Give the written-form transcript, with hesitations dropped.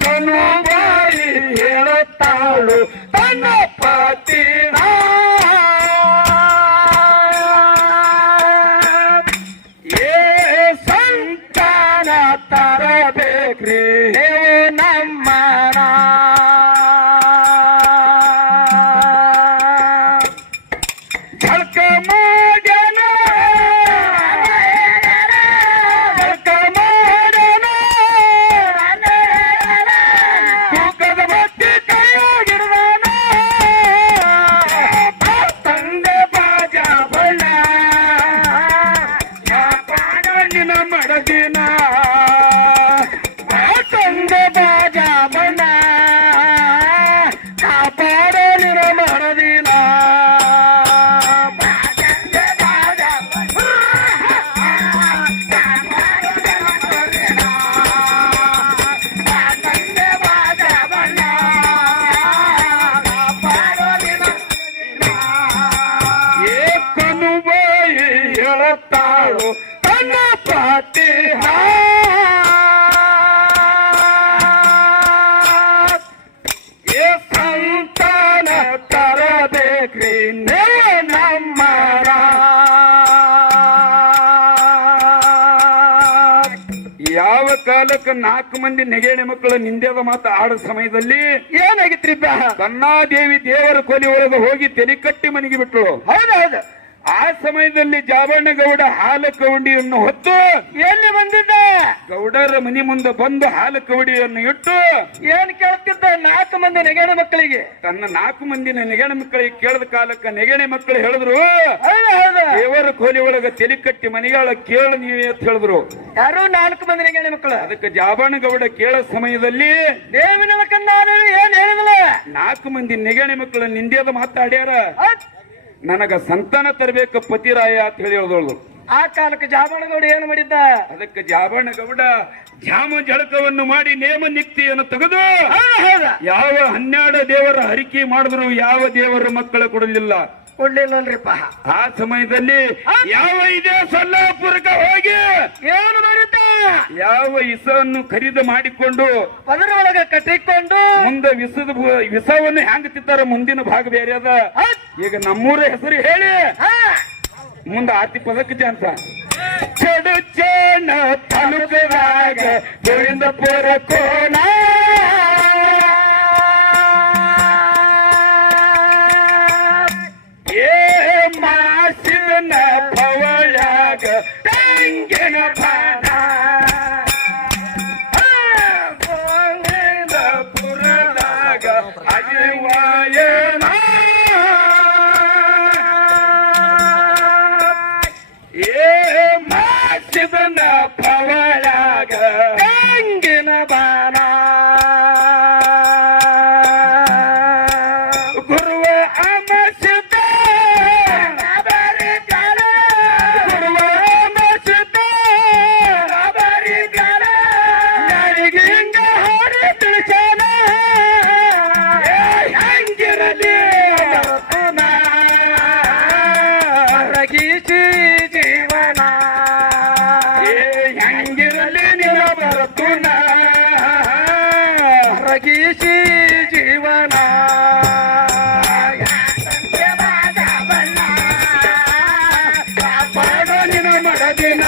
ಕನುಬಾಯಿ ಹೇಳುತ್ತಾಳು ತನ್ನ ಪತಿನ ಸಂತಾನ ತರಬೇಕ್ರಿ ನಮ್ಮನ ತನ್ನ ಪತಿನ ಸಂತಾನ ತರಬೇಕ್ರಿ ನಮ್ಮರ ಯಾವ ಕಾಲಕ್ಕೆ 4 ಮಂದಿ ನೆಗೆಣೆ ಮಕ್ಕಳ ನಿಂದೆದ ಮಾತು ಆಡ ಸಮಯದಲ್ಲಿ ಏನಾಗಿತ್ರಿ ಕನ್ನಾದೇವಿ ದೇವರ ಕೊಲಿ ಒಳಗೆ ಹೋಗಿ ತಲೆ ಕಟ್ಟಿ ಮನೆಗೆ ಬಿಟ್ರು. ಹೌದೌದು. ಆ ಸಮಯದಲ್ಲಿ ಜಾಬಣ್ಣಗೌಡ ಹಾಲ ಕವಡಿಯನ್ನು ಹೊತ್ತು ಎಲ್ಲಿ ಬಂದಿದ್ದ ಗೌಡರ ಮನಿ ಮುಂದೆ ಬಂದು ಹಾಲ ಕವಡಿಯನ್ನು ಇಟ್ಟು ಏನ್ ಕೇಳ್ತಿದ್ದ 4 ಮಂದಿ ನೆಗೆಣೆ ಮಕ್ಕಳಿಗೆ ತನ್ನ 4 ಮಂದಿ ನೆಗೆಣೆ ಮಕ್ಕಳಿಗೆ ಕೇಳದ ಕಾಲಕ್ಕ ನೆಗೆಣೆ ಮಕ್ಕಳು ಹೇಳಿದ್ರು ದೇವರ ಕೋಲಿ ಒಳಗ ತಲೆ ಕಟ್ಟಿ ಮನೆಗಳ ಕೇಳ ನೀವೇ ಅಂತ ಹೇಳಿದ್ರು. ಯಾರು 4 ಮಂದಿ ನೆಗೆಣೆ ಮಕ್ಕಳು. ಅದಕ್ಕೆ ಜಾಬಣ್ಣಗೌಡ ಕೇಳ ಸಮಯದಲ್ಲಿ ದೇವಿನ ಕನ್ನಾದೇವಿ ಏನ್ ಹೇಳಿದ್ಲ 4 ಮಂದಿ ನೆಗೆಣೆ ಮಕ್ಕಳ ನಿಂದೆದ ಮಾತಾಡ್ಯಾರ ನನಗ ಸಂತಾನ ತರಬೇಕು ಪತಿರಾಯ ಅಂತ ಹೇಳಿ ಹೇಳಿದಳು. ಆ ಕಾಲಕ್ಕೆ ಜಾಬಣ್ಣಗೌಡ ಏನು ಮಾಡಿದ್ದ ಅದಕ್ಕೆ ಜಾಬಣ್ಣಗೌಡ ಜಾಮ ಜಳಕವನ್ನು ಮಾಡಿ ನೇಮ ನಿಕ್ತಿಯನ್ನು ತೆಗೆದು ಯಾವ 12 ದೇವರ ಹರಿಕೆ ಮಾಡಿದ್ರು ಯಾವ ದೇವರ ಮಕ್ಕಳು ಕೊಡಲಿಲ್ಲಲ್ರಿಪ್ಪ. ಆ ಸಮಯದಲ್ಲಿ ಯಾವ ಇದೇ ಸೊಲ್ಲಾಪುರಕ್ಕೆ ಹೋಗಿ ಏನು ಮಾಡಿದ್ದ ಯಾವ ವಿಷವನ್ನು ಖರೀದಿ ಮಾಡಿಕೊಂಡು ಅದರೊಳಗೆ ಕಟ್ಟಿಕೊಂಡು ಮುಂದೆ ವಿಷವನ್ನು ಹೆಂಗ ತಿಂತಾರ ಮುಂದಿನ ಭಾಗ ಬೇರೆ ಅದ. ಈಗ ನಮ್ಮೂರ ಹೆಸರು ಹೇಳಿ ಮುಂದೆ ಆತಿ ಪದಕ್ಕೆ ಚಾನ್ಸ ಚಡು ಚೇಣ ತಾಲೂಕದಾಗ ಗೋವಿಂದಪುರ ಕೋಣ ಮಾಸಿನ ಪವಳಾಗ ತಂಗಿನ ಭಾನ ಪುರದಾಗ ಅಜಿವಾಯನ ಮಾಸಿನ ಪವಳಾಗ ತಂಗಿನ ಬಾನ ಗುರುವ ಅಮಸಿದ ಜೀವನ ಹೆಂಗಿರಲಿ ನಿನ್ನ ಬರತುನ ರಗೀಸಿ ಜೀವನ ಕಾಪಾಡೋ ನಿನ್ನ ಮಡದಿನ